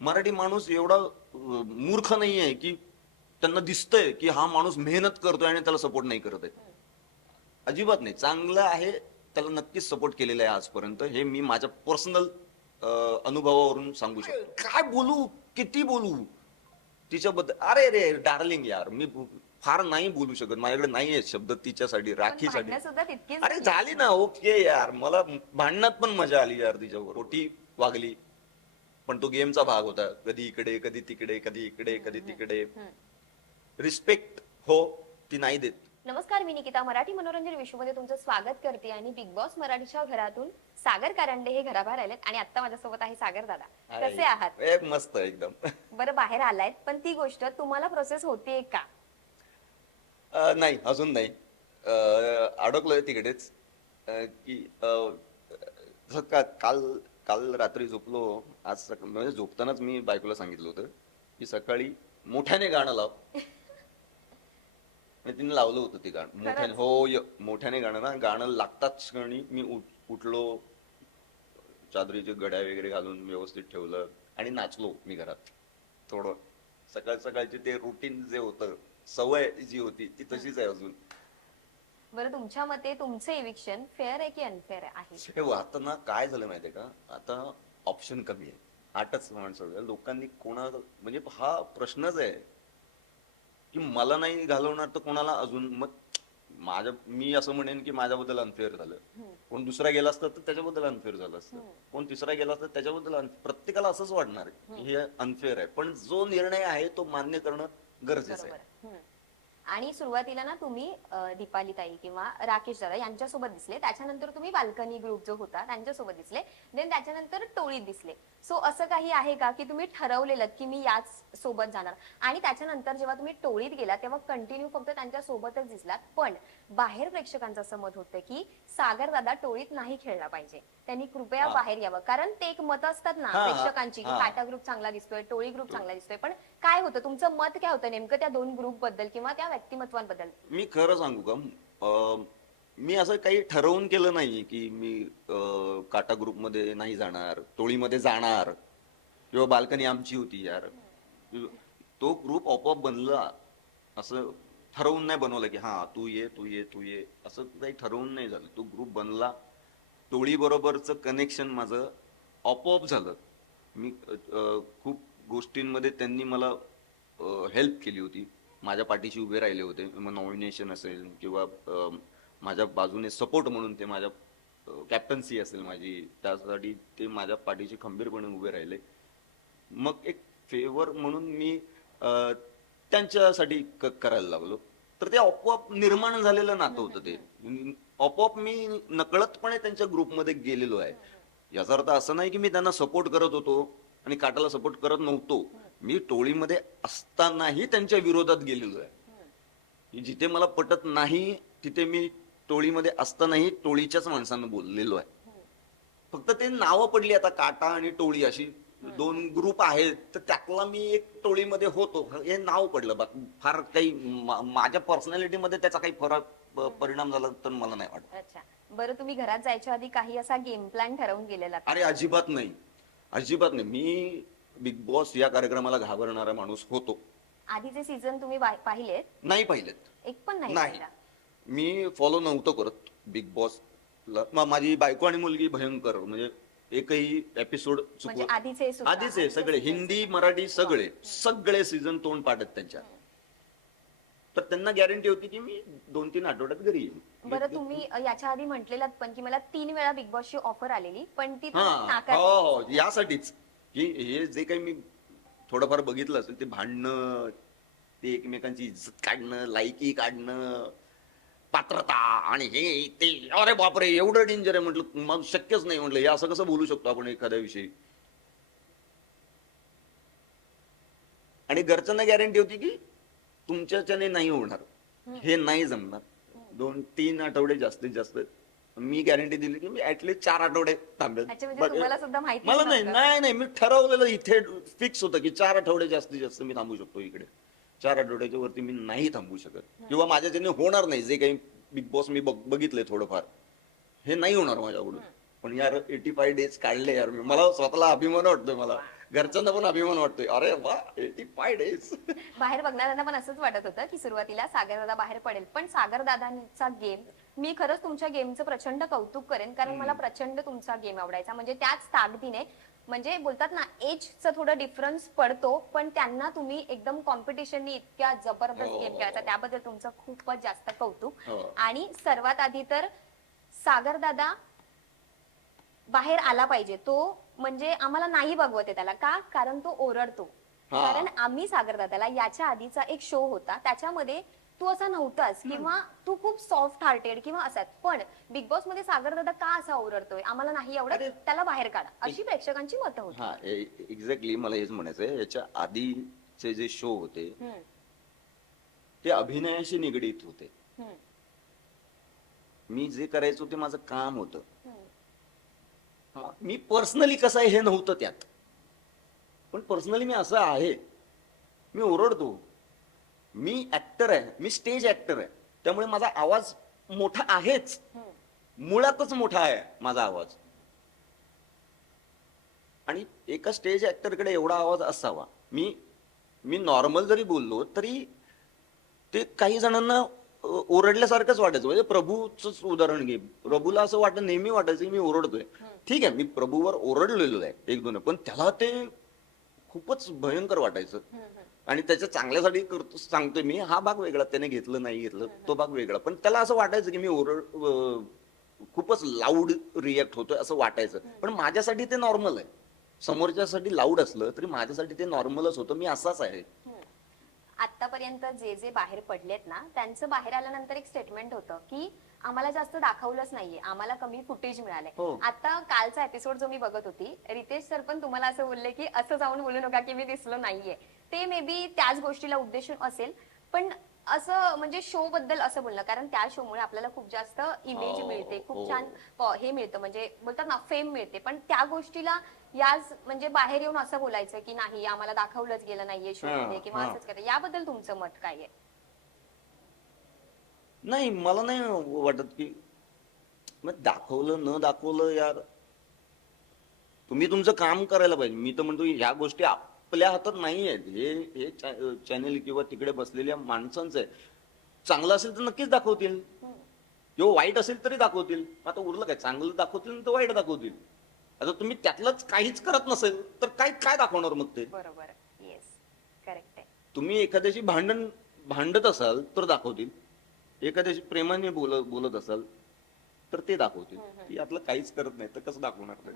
मराठी माणूस एवढा मूर्ख नाहीये की त्यांना दिसतंय की हा माणूस मेहनत करतोय आणि त्याला सपोर्ट नाही करत आहे. अजिबात नाही, चांगलं आहे, त्याला नक्कीच सपोर्ट केलेला आहे आजपर्यंत. हे मी माझ्या पर्सनल अनुभवावरून सांगू शकतो. काय बोलू, किती बोलू तिच्याबद्दल. अरे रे डार्लिंग यार, मी फार नाही बोलू शकत, माझ्याकडे नाहीये शब्द तिच्यासाठी, पण राखीसाठी. भांडणं सुद्धा तितकीच अरे झाली. झाली ना, ओके यार, मला भांडणात पण मजा आली यार तिच्यावर. खोटी वागली पण तो गेमचा भाग होता. कधी इकडे कधी तिकडे, कधी इकडे कधी तिकडे. रिस्पेक्ट हो ती नाही देत. नमस्कार, मी निकिता मराठी मनोरंजन विश्वमध्ये तुमचं स्वागत करते आणि बिग बॉस मराठीच्या घरातून सागर कारंडे हे घराबाहेर आलेत आणि आता माझ्यासोबत आहे सागर दादा. कसे आहात? एक मस्त एकदम. बरं, बाहेर आलायत पण ती गोष्ट तुम्हाला प्रोसेस होतीये का? नाही, अजून नाही. अडकलोय तिकडेच. की जसं काल काल रात्री झोपलो. आज म्हणजे झोपतानाच मी बायकोला सांगितलं होतं की सकाळी मोठ्याने गाणं लाव. आणि तिने लावलं होतं ते गाणं मोठ्याने. खरंच? हो, मोठ्याने गाणं ना, गाणं लागताच क्षणी मी उठलो, चादरीचे घड्या वगैरे घालून व्यवस्थित ठेवलं आणि नाचलो मी घरात थोडं. सकाळ सकाळची ते रुटीन जे होतं, सवय जी होती ती तशीच आहे अजून. बरं, तुमच्या मते तुमचं इविक्शन फेअर आहे की अनफेअर आहे? हे आता ना काय झालं माहितीये का, आता ऑप्शन कमी आहे. 8च माणसं लोकांनी कोणा, म्हणजे हा प्रश्नच आहे की मला नाही घालवणार तर कोणाला अजून. मग मी असं म्हणेन की माझ्याबद्दल अनफेअर झालं. कोण दुसरा गेला असता तर त्याच्याबद्दल अनफेअर झालं असतं. कोण तिसरा गेला असता त्याच्याबद्दल प्रत्येकाला असंच वाटणार आहे की हे अनफेअर आहे. पण जो निर्णय आहे तो मान्य करणं गरजेचं बरोबर. आहे. आणि सुरुवातीला ना तुम्ही दीपाली ताई किंवा राकेश दादा यांच्यासोबत दिसले, त्याच्यानंतर तुम्ही बाल्कनी ग्रुप जो होता त्यांच्यासोबत दिसले, देन त्याच्यानंतर टोळीत दिसले. सो असं काही आहे का की तुम्ही ठरवलेलं की मी याच सोबत जाणार, आणि त्याच्यानंतर जेव्हा तुम्ही टोळीत गेला तेव्हा कंटिन्यू फक्त त्यांच्या सोबतच दिसलात, पण बाहेर प्रेक्षकांचं असं मत होतं की सागर दादा टोळीत नाही खेळला पाहिजे, त्यांनी कृपया बाहेर यावं, कारण ते एक मत असतात ना प्रेक्षकांची की काटा ग्रुप चांगला दिसतोय, टोळी ग्रुप चांगला दिसतोय. पण काय होतं तुमचं मत, काय होतं नेमकं त्या दोन ग्रुप बद्दल किंवा त्या व्यक्तिमत्वांबद्दल? मी खरं सांगू का, मी असं काही ठरवून केलं नाही की मी काटा ग्रुपमध्ये नाही जाणार, टोळीमध्ये जाणार, किंवा बाल्कनी आमची होती यार. तो ग्रुप आपोआप बनला. असं ठरवून नाही बनवलं की हा तू ये तू ये तू ये, असं काही ठरवून नाही झालं. तो ग्रुप बनला. टोळी बरोबरचं कनेक्शन माझं आपोआप झालं. मी खूप गोष्टींमध्ये त्यांनी मला हेल्प केली होती, माझ्या पाठीशी उभे राहिले होते. मग नॉमिनेशन असेल किंवा माझ्या बाजूने सपोर्ट म्हणून ते माझ्या कॅप्टन्सी असेल माझी, त्यासाठी ते माझ्या पाठीशी खंबीरपणे उभे राहिले. मग एक फेवर म्हणून मी त्यांच्यासाठी करायला लागलो. तर ते आपोआप निर्माण झालेलं नातं होतं ते. आपोआप मी नकळतपणे त्यांच्या ग्रुपमध्ये गेलेलो आहे. याचा अर्थ असं नाही की मी त्यांना सपोर्ट करत होतो आणि काटाला सपोर्ट करत नव्हतो. मी टोळीमध्ये असतानाही त्यांच्या विरोधात गेलेलो आहे. जिथे मला पटत नाही तिथे मी टोळीमध्ये असतानाही टोळीच्याच माणसांना बोललेलो आहे. फक्त ते नावं पडली आता, काटा आणि टोळी अशी दोन ग्रुप आहेत, तर त्यातला मी एक टोळीमध्ये होतो हे नाव पडलं. फार काही माझ्या पर्सनॅलिटीमध्ये त्याचा काही फरक परिणाम झाला तर मला नाही वाटत. अच्छा, बरं, तुम्ही घरात जायच्या आधी काही असा गेम प्लॅन ठरवून गेलेला? अरे अजिबात नाही, अजिबात नाही. मी बिग बॉस या कार्यक्रमाला घाबरणारा माणूस होतो. आधीचे सीझन तुम्ही पाहिलेत? नाही पाहिलेत. एक पण नाही नाही, पाहिला? मी फॉलो नव्हतो करत बिग बॉसला. माझी बायको आणि मुलगी भयंकर, म्हणजे एकही एपिसोड म्हणजे आधीचे सुद्धा? आधीचे सगळे हिंदी मराठी सगळे सगळे सीझन तोंड पाडत त्यांच्या. तर त्यांना गॅरंटी होती की मी 2-3 आठवड्यात घरी येईन. बरं, तुम्ही याच्या आधी म्हटलेलात पण की मला 3 वेळा बिग बॉसची ऑफर आलेली, पण ती हा, नाकारली. हो, यासाठीच की हे जे काही मी थोडंफार बघितलं असेल, ते भांडणं, ते एकमेकांची इज्जत काढणं, लायकी काढणं, पात्रता आणि हे ते, अरे बापरे एवढं डेंजर आहे म्हटलं. मग शक्यच नाही म्हटलं, हे असं कसं बोलू शकतो आपण एखाद्या विषयी. आणि घरच्यांना गॅरंटी होती की तुमच्याच्याने नाही होणार, हे नाही जमणार. 2-3 आठवडे जास्तीत जास्त. मी गॅरंटी दिली की मी ऍटलीस्ट 4 आठवडे थांबेल. अच्छा, म्हणजे तुम्हाला सुद्धा माहिती मला नाही नव्हतं? नाही नाही मी ठरवलेलं इथे फिक्स होतं की 4 आठवडे जास्तीत जास्त मी थांबू शकतो इकडे. 4 आठवड्याच्या वरती मी नाही थांबू शकत, किंवा माझ्याच्याने होणार नाही. जे काही बिग बॉस मी बघितलंय थोडंफार, हे नाही होणार माझ्याकडून. पण यार 85 डेज काढले यार मी, मला स्वतःला अभिमान वाटतोय, मला घरच्यांना पण अभिमान वाटतोय, अरे वा 85 डेज. बाहेर बघणाऱ्यांना पण असंच वाटत होतं की सुरुवातीला सागर दादा बाहेर पडेल, पण सागर दादांचा गेम, मी खरंच तुमच्या गेमचं प्रचंड कौतुक करेन, कारण मला प्रचंड तुमचा गेम आवडायचा. म्हणजे त्याच ताकदीने, म्हणजे बोलतात ना एजचं थोडं डिफरन्स पडतो, पण त्यांना तुम्ही एकदम कॉम्पिटिशननी इतक्या जबरदस्त गेम खेळायचा, त्याबद्दल तुमचं खूपच जास्त कौतुक. हो. आणि सर्वात आधी तर सागर दादा बाहेर आला पाहिजे. तो म्हणजे आम्हाला नाही बघवत आहे त्याला, का? कारण तो ओरडतो. हा. कारण आम्ही सागर दादाला याच्या आधीचा एक शो होता, त्याच्यामध्ये तू असा नव्हतास, किंवा तू खूप सॉफ्ट हार्टेड किंवा असाच, पण बिग बॉस मध्ये सागर दादा का असा ओरडतोय, आम्हाला नाही आवडत, अरे, त्याला बाहेर काढा, अशी प्रेक्षकांची मतं होती. हा एक्झॅक्टली मला हेच म्हणायचंय. याच्या आधीचे जे शो होते हम्म, ते अभिनयाशी निगडीत होते. हम्म, मी जे करायचो ते माझं काम होतं. हम्म, मी पर्सनली कसं आहे हे नव्हतं त्यात, पण पर्सनली मी असं आहे, मी ओरडतो, मी ऍक्टर आहे, मी स्टेज ऍक्टर आहे, त्यामुळे माझा आवाज मोठा आहेच, हम्म, मुळातच मोठा आहे माझा आवाज. आणि एका स्टेज ऍक्टरकडे एवढा आवाज असावा. मी मी नॉर्मल जरी बोललो तरी ते काही जणांना ओरडल्यासारखंच वाटायचं. म्हणजे प्रभूच उदाहरण घे, प्रभूला असं नेहमी वाटायचं की मी ओरडतोय. ठीक आहे, मी प्रभूवर ओरडलेलो आहे एक दोन, पण त्याला ते खूपच भयंकर वाटायचं. आणि त्याच्या चांगल्यासाठी करतो सांगतोय मी, हा भाग वेगळा, त्याने घेतलं नाही घेतलं तो भाग वेगळा, पण त्याला असं वाटायचं की मी खूपच लाऊड रिॲक्ट होतोय असं वाटायचं. पण माझ्यासाठी ते नॉर्मल आहे. समोरच्यासाठी लाऊड असलं तरी माझ्यासाठी ते नॉर्मलच होतं, मी असाच आहे. आतापर्यंत जे जे बाहेर पडलेत ना, त्यांचं बाहेर आल्यानंतर एक स्टेटमेंट होतं की आम्हाला जास्त दाखवलंच नाहीये, आम्हाला कमी फुटेज मिळालंय. हो. आता कालचा एपिसोड जो मी बघत होती, रितेश सर पण तुम्हाला असं बोलले की असं जाऊन बोलू नका की मी दिसलो नाहीये. ते मे बी त्याच गोष्टीला उद्देशून असेल, पण असं म्हणजे शो बद्दल असं बोलणं, कारण त्या शो मुळे आपल्याला खूप जास्त इमेज हो, मिळते, खूप हो. छान हे मिळतं, म्हणजे बोलतात ना फेम मिळते, पण त्या गोष्टीला याच म्हणजे बाहेर येऊन असं बोलायचं की नाही आम्हाला दाखवलंच गेलं नाहीये शो मध्ये, किंवा हा. असंच करायचं, याबद्दल तुमचं मत काय आहे? नाही, मला नाही वाटत की मग दाखवलं न दाखवलं यार, तुम्ही तुमचं काम करायला पाहिजे. मी तर म्हणतो ह्या गोष्टी आपल्या हातात नाही आहेत. हे चॅनल किंवा तिकडे बसलेल्या माणसांचं आहे. चांगलं असेल तर नक्कीच दाखवतील, किंवा वाईट असेल तरी दाखवतील. आता उरलं काय, चांगलं दाखवतील तर वाईट दाखवतील. आता तुम्ही त्यातलंच काहीच करत नसेल तर काय काय दाखवणार मग ते? बरोबर, येस, करेक्ट आहे. तुम्ही एखाद्याशी भांडत असाल तर दाखवतील, एखाद्याशी प्रेमाने बोलत असाल तर ते दाखवतील. यातलं काहीच करत नाही तर कसं दाखवणार ते?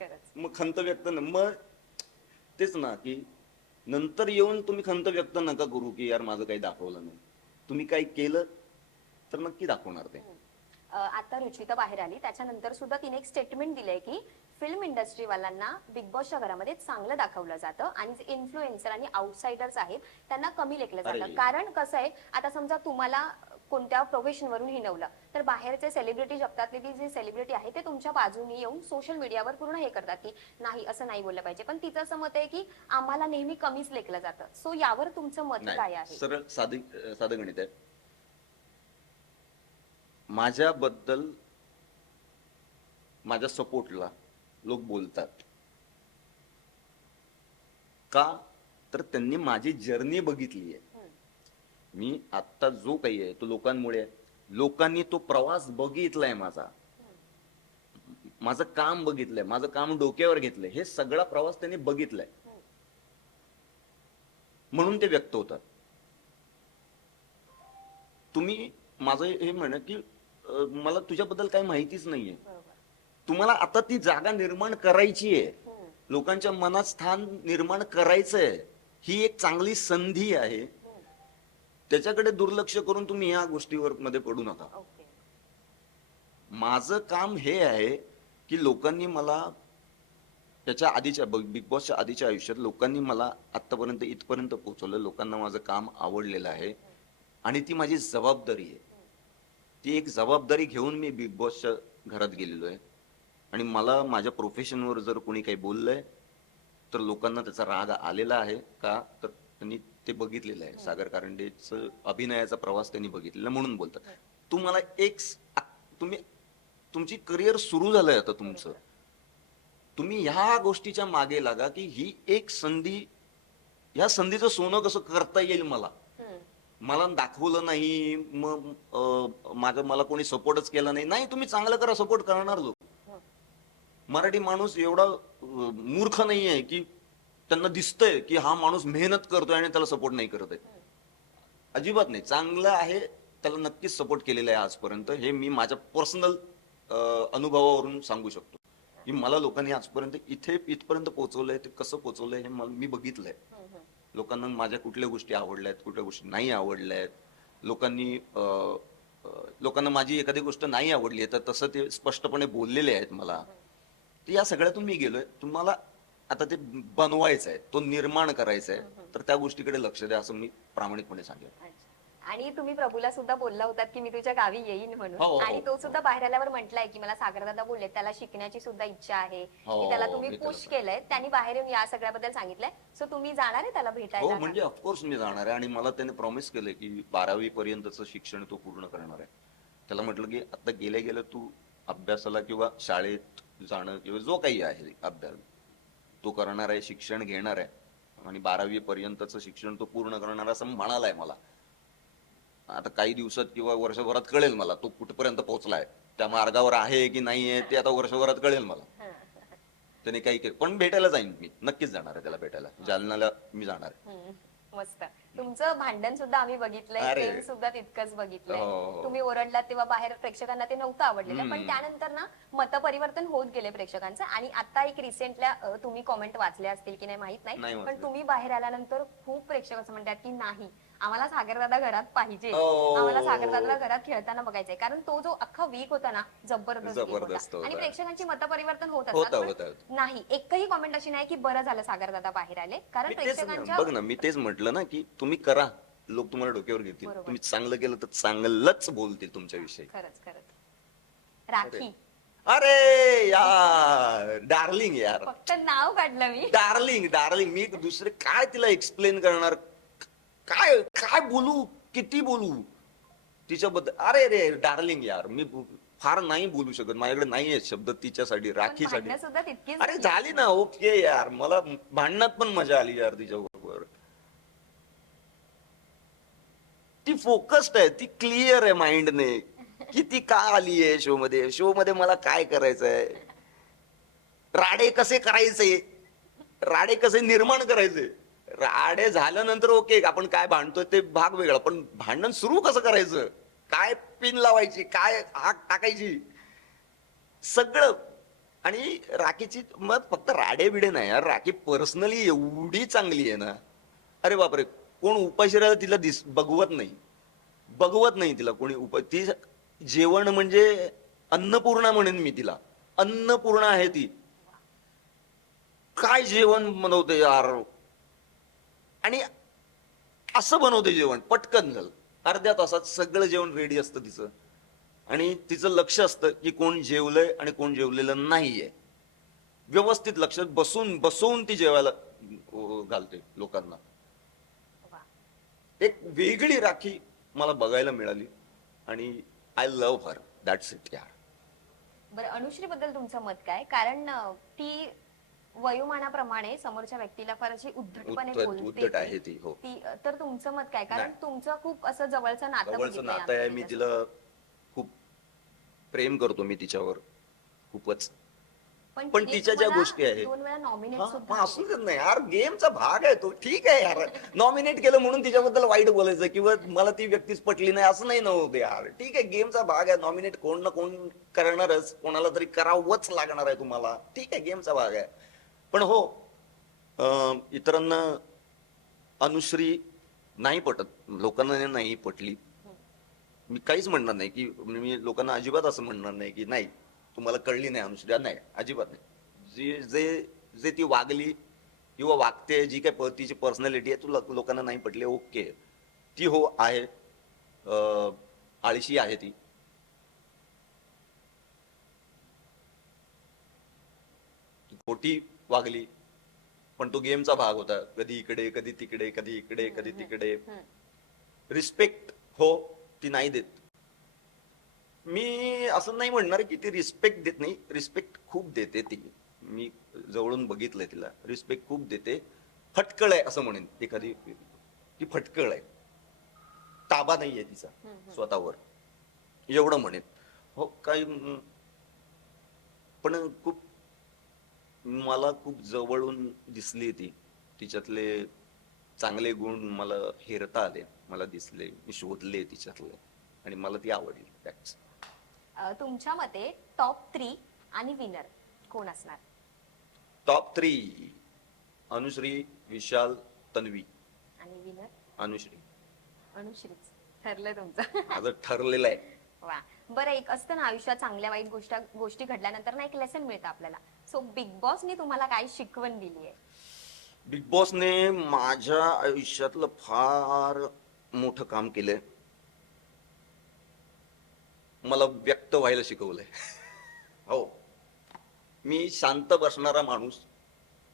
खरंच. मग खंत व्यक्त मग तेच ना, की नंतर येऊन तुम्ही खंत व्यक्त नका करू की यार माझं काही दाखवलं नाही. तुम्ही काही केलं तर नक्की दाखवणार ते. आता रुचिता बाहेर आली त्याच्यानंतर सुद्धा तिने एक स्टेटमेंट दिलंय की फिल्म इंडस्ट्री वाल्यांना बिग बॉसच्या घरामध्ये चांगलं दाखवलं जातं, आणि जे इन्फ्लुएन्सर आणि आउटसाइडर्स आहेत त्यांना कमी लेखलं जातं. अरे. कारण कसं आहे, आता समजा तुम्हाला कोणत्या प्रोफेशन वरून हिणवलं, तर बाहेरचे सेलिब्रिटी जगतातले ती जे सेलिब्रिटी आहे ते तुमच्या बाजूने येऊन सोशल मीडियावर पूर्ण हे करतात की नाही असं नाही बोललं पाहिजे, पण तिचं असं मत आहे की आम्हाला नेहमी कमीच लेखलं जातं. सो यावर तुमचं मत काय नाही, आहे? सरळ साधं गणित आहे. माझ्याबद्दल माझ्या सपोर्टला लोक बोलतात का, तर त्यांनी माझी जर्नी बघितली आहे. मी आता जो काही आहे तो लोकांमुळे आहे. लोकांनी तो प्रवास बघितलाय माझा, माझं काम बघितलंय, माझं काम डोक्यावर घेतलंय, हे सगळा प्रवास त्यांनी बघितलाय, म्हणून ते व्यक्त होतात. तुम्ही माझं हे म्हण की मला तुझ्याबद्दल काही माहितीच नाहीये. तुम्हाला आता ती जागा निर्माण करायची आहे, लोकांच्या मनात स्थान निर्माण करायचंय, ही एक चांगली संधी आहे. त्याच्याकडे दुर्लक्ष करून तुम्ही या गोष्टीवर मध्ये पडू नका. ओके. माझं काम हे आहे की लोकांनी मला त्याच्या आधीच्या बिग बॉसच्या आधीच्या आयुष्यात लोकांनी मला आतापर्यंत इथपर्यंत पोहोचवलं. लोकांना माझं काम आवडलेलं आहे आणि ती माझी जबाबदारी आहे. ती एक जबाबदारी घेऊन मी बिग बॉसच्या घरात गेलेलो आहे. आणि मला माझ्या प्रोफेशनवर जर कोणी काही बोललंय तर लोकांना त्याचा राग आलेला आहे का, तर त्यांनी ते बघितलेलं आहे. सागर कारंडेचं अभिनयाचा प्रवास त्यांनी बघितलेला म्हणून बोलतात. तुम्हाला तुम्ही तुमची करिअर सुरू झालंय आता तुमचं. तुम्ही ह्या गोष्टीच्या मागे लागा की ही एक संधी, ह्या संधीचं सोनं कसं करता येईल मला. मला दाखवलं नाही, मग मला कोणी सपोर्टच केला नाही. तुम्ही चांगलं करा, सपोर्ट करणार लोक. मराठी माणूस एवढा मूर्ख नाहीये की त्यांना दिसतंय की हा माणूस मेहनत करतोय आणि त्याला सपोर्ट नाही करत आहे. अजिबात नाही. चांगलं आहे, त्याला नक्कीच सपोर्ट केलेला आहे आजपर्यंत. हे मी माझ्या पर्सनल अनुभवावरून सांगू शकतो की मला लोकांनी आजपर्यंत इथपर्यंत पोहोचवलंय. ते कसं पोहोचवलंय हे मी बघितलंय. लोकांना माझ्या कुठल्या गोष्टी आवडल्यात, कुठल्या गोष्टी नाही आवडल्यात. लोकांना माझी एखादी गोष्ट नाही आवडली तर तसं ते स्पष्टपणे बोललेले आहेत मला. तर या सगळ्यातून मी गेलोय. तुम्हाला आता ते बनवायचं आहे, तो निर्माण करायचा आहे, तर त्या गोष्टीकडे लक्ष द्या असं मी प्रामाणिकपणे सांगेन. आणि तुम्ही प्रभूला सुद्धा बोलला होतात की मी तुझ्या गावी येईन म्हणून. हो, हो, आणि तो हो. सुद्धा बाहेर आल्यावर म्हटलाय की मला सागरदादा बोलले त्याला शिकण्याची सुद्धा इच्छा आहे, हो, की त्याला तुम्ही मी पुश त्याला केलंय. त्यांनी बाहेर येऊन या सगळ्याबद्दल सांगितलंय. सो तुम्ही जाणार आहे त्याला हो, भेटायला? म्हणजे ऑफकोर्स मी जाणार आहे. आणि मला त्याने प्रॉमिस केलंय की 12वी पर्यंतचं शिक्षण तो पूर्ण करणार आहे. त्याला म्हटलं की आता गेल्या तू अभ्यासाला किंवा शाळेत जाणं किंवा जो काही आहे अभ्यास तो करणार आहे, शिक्षण घेणार आहे आणि 12वी पर्यंतचं शिक्षण तो पूर्ण करणार असं म्हणालाय मला. आता काही दिवसात किंवा वर्षभरात कळेल मला तो कुठपर्यंत पोहोचलाय. त्या मार्गावर आहे की नाहीये ते आता वर्षभरात कळेल मला. त्याने काही केलं. पण भेटायला जाईन मी, नक्कीच जाणार आहे त्याला भेटायला. जालन्याला मी जाणार आहे. मस्त. तुमचं भांडण सुद्धा आम्ही बघितलंय, अरे. प्रेम सुद्धा तितकंच बघितलंय. हो. तुम्ही ओरडलात तेव्हा बाहेर प्रेक्षकांना ते नव्हतं आवडलेलं, पण त्यानंतर ना मतपरिवर्तन होत गेले प्रेक्षकांचं. आणि आता एक रिसेंटल्या तुम्ही कॉमेंट वाचल्या असतील की नाही माहित नाही नाही, वाचल्या. पण तुम्ही बाहेर आल्यानंतर खूप प्रेक्षक असं म्हणतात की नाही आम्हाला सागरदादा घरात पाहिजे, हो. आम्हाला सागरदादाला घरात खेळताना बघायचंय. कारण तो जो अख्खा वीक होता ना जबरदस्त week जबरदस्त होता. आणि होता. प्रेक्षकांची मतपरिवर्तन होत होतं, असतात, होतं. पण नाही एकही कॉमेंट अशी नाही की बरं झालं सागरदादा बाहेर आले. कारण मी तेच प्रेक्षकांच्या बघ ना, मी तेच म्हटलं ना की तुम्ही करा, लोक तुम्हाला डोक्यावर घेतील. बरोबर. तुम्ही चांगलं केलं तर चांगलंच बोलतील तुमच्याविषयी. खरंच खरंच. राखी अरे यार, डार्लिंग यार, फक्त नाव काढलं मी. डार्लिंग मी दुसरे काय तिला एक्सप्लेन करणार. काय काय बोलू, किती बोलू तिच्याबद्दल. अरे रे डार्लिंग यार, मी फार नाही बोलू शकत. माझ्याकडे नाहीये शब्द तिच्यासाठी, पण राखीसाठी. भांडणं सुद्धा तितकीच अरे झाली. झाली ना, ओके यार. मला भांडणात पण मजा आली यार तिच्याबरोबर. ती फोकस्ड आहे, ती क्लिअर आहे माइंडने की ती का आली आहे शो मध्ये मला काय करायचंय, राडे कसे करायचे, राडे कसे निर्माण करायचे. राडे झाल्यानंतर ओके, आपण काय भांडतोय ते भाग वेगळा, पण भांडण सुरू कसं करायचं, काय पिन लावायची, काय आग टाकायची, सगळं. आणि राखीची मग फक्त राडे बिडे नाही यार, राखी पर्सनली एवढी चांगली आहे ना. अरे बापरे, कोण उपाशी राहिलं तिला बघवत नाही तिला कोणी. ती जेवण म्हणजे अन्नपूर्णा म्हणेन मी तिला. अन्नपूर्णा आहे ती. काय जेवण बनवते यार. आणि असं बनवते जेवण, पटकन झालं, अर्ध्या तासात सगळं जेवण रेडी असतं तिचं. आणि तिचं लक्ष असतं की कोण जेवलंय आणि कोण जेवलेलं नाहीये. व्यवस्थित लक्ष बसवून ती जेवायला घालते लोकांना. वा. एक वेगळी राखी मला बघायला मिळाली आणि I love her, that's it यार. बरं, अनुश्री बद्दल तुमचं मत काय? कारण ती वयोमानाप्रमाणे समोरच्या व्यक्तीला फार अशी उद्धटपणे बोलते उद्धट आहे ती. हो, ती. तर तुमचं मत काय? कारण नाही. तुमचं खूप असं जवळचं नातं जवळचं बघितलंय नातं आहे. आम्ही मी तिच्यासोबत. तिला खूप प्रेम करतो मी तिच्यावर, खूपच. पण तिने तिच्या ज्या तुम्हाला गोष्टी आहेत, 2 वेळा नॉमिनेट हा, सुद्धा मग असू देत नाही यार, गेमचा भाग आहे तो. ठीक आहे यार, नॉमिनेट केलं म्हणून तिच्याबद्दल वाईट बोलायचं किंवा मला ती व्यक्तीच पटली नाही असं नाही नव्हतं यार. ठीक आहे, गेमचा भाग आहे. नॉमिनेट कोण ना कोण करणारच, कोणाला तरी करावंच लागणार आहे तुम्हाला. ठीक आहे, गेमचा भाग आहे. पण हो, इतरांना अनुश्री नाही पटत, लोकांना नाही पटली. मी काहीच म्हणणार नाही की मी लोकांना अजिबात असं म्हणणार नाही की नाही तुम्हाला कळली नाही अनुश्री. नाही, अजिबात नाही. जे ती वागली किंवा वागते, जी काय तिची पर्सनॅलिटी आहे, तुला लोकांना नाही पटले, ओके. ती हो आहे, आळशी आहे ती. खोटी वागली, पण तो गेमचा भाग होता. कधी इकडे कधी तिकडे, कधी इकडे कधी तिकडे. रिस्पेक्ट हो ती नाही देत. मी असं नाही म्हणणार की ती रिस्पेक्ट देत नाही, रिस्पेक्ट खूप देते ती. मी जवळून बघितलंय तिला, रिस्पेक्ट खूप देते. फटकळ आहे असं म्हणेन एखादी, ती फटकळ आहे, ताबा नाहीये तिचा स्वतःवर, एवढं म्हणेन. हो काही पण खूप मला खूप जवळून दिसली ती, तिच्यातले चांगले गुण मला हेरता आले, मला दिसले, मी शोधले तिच्यातले आणि मला ती आवडली. That's. तुमच्या मते टॉप 3 आणि विनर कोण असणार? टॉप 3 अनुश्री, विशाल, तन्वी. आणि विनर अनुश्री अनुश्रीच ठरलं तुमचं. माझं ठरलेलं आहे. वा. बरं, एक असतं ना आयुष्यात चांगल्या वाईट गोष्टी घडल्यानंतर ना एक लेसन मिळतं आपल्याला. सो बिग बॉसने तुम्हाला काय शिकवण दिली आहे? बिग बॉसने माझ्या आयुष्यातलं फार मोठं काम केलंय, मला व्यक्त व्हायला शिकवलंय. हो, मी शांत बसणारा माणूस,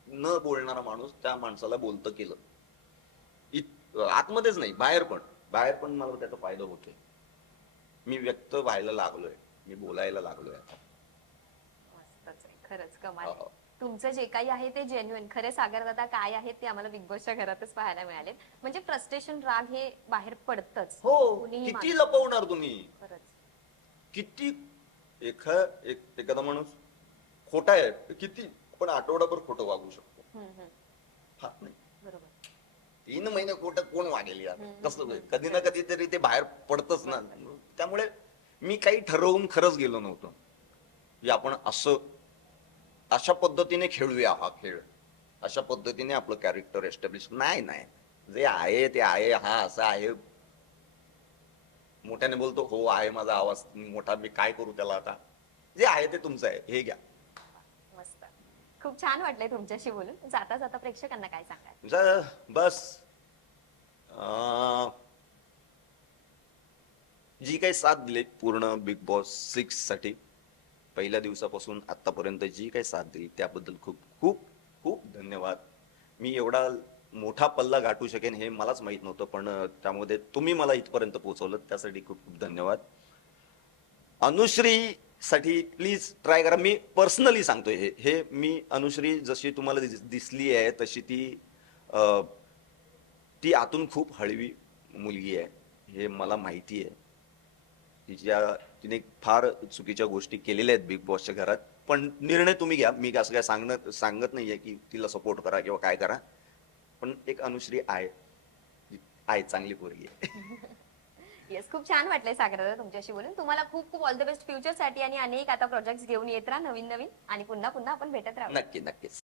न बोलणारा माणूस, त्या माणसाला बोलतं केलं. आतमध्येच नाही, बाहेर पण मला त्याचा फायदा होतोय. मी व्यक्त व्हायला लागलोय, मी बोलायला लागलोय आता. मस्तच आहे, खरंच कमाल आहे. हो. तुमचं जे काही आहे ते जेन्युइन, खरे सागर दादा काय आहेत ते आम्हाला बिग बॉसच्या घरातच पाहायला मिळाले. म्हणजे फ्रस्ट्रेशन, राग हे बाहेर पडतच. हो, कुणीही किती माणूस. लपवणार तुम्ही, खरंच. किती. एखादा माणूस खोटा आहे, किती पण आठवडाभर खोटं वागू शकतो, फार नाही बरोबर. 3 महिने खोटं कोण वागेल यार, कसं हम्म. कधी ना कधी तरी ते बाहेर पडतच ना. त्यामुळे मी काही ठरवून खरंच गेलो नव्हतो की आपण अशा पद्धतीने खेळूया हा खेळ, अशा पद्धतीने आपलं कॅरेक्टर एस्टॅब्लिश. नाही नाही, जे आहे ते आहे, हा असा आहे. मोठ्याने बोलतो, हो आहे, माझा आवाज मोठा, मी काय करू त्याला आता. जे आहे ते तुमचं आहे, हे घ्या. मस्त. खूप छान वाटलंय तुमच्याशी बोलून. जाता जाता प्रेक्षकांना काय सांगाल? बस अं, जी काही साथ दिली पूर्ण बिग बॉस 6 साठी, पहिल्या दिवसापासून आतापर्यंत जी काही साथ दिली त्याबद्दल खूप खूप खूप धन्यवाद. मी एवढा मोठा पल्ला गाठू शकेन हे मलाच माहित नव्हतं, पण त्यामध्ये तुम्ही मला इथपर्यंत पोहोचवलं, त्यासाठी खूप खूप धन्यवाद. अनुश्री साठी प्लीज ट्राय करा. मी पर्सनली सांगतोय, हे मी अनुश्री जशी तुम्हाला दिसली आहे तशी अं, ती आतून खूप हळवी मुलगी आहे, हे मला माहिती आहे. तिने फार चुकीच्या गोष्टी केलेल्या आहेत बिग बॉसच्या घरात, पण निर्णय तुम्ही घ्या. मी असं काय सांगत नाहीये की तिला सपोर्ट करा किंवा काय करा, पण एक अनुश्री आहे चांगली पोरगी आहे. येस, खूप छान वाटलंय सागर दादा तुमच्याशी बोलून. तुम्हाला खूप खूप ऑल द बेस्ट फ्युचर साठी आणि अनेक आता प्रोजेक्ट्स घेऊन येत राहा नवीन नवीन, आणि पुन्हा पुन्हा आपण भेटत राहू. नक्की नक्कीच.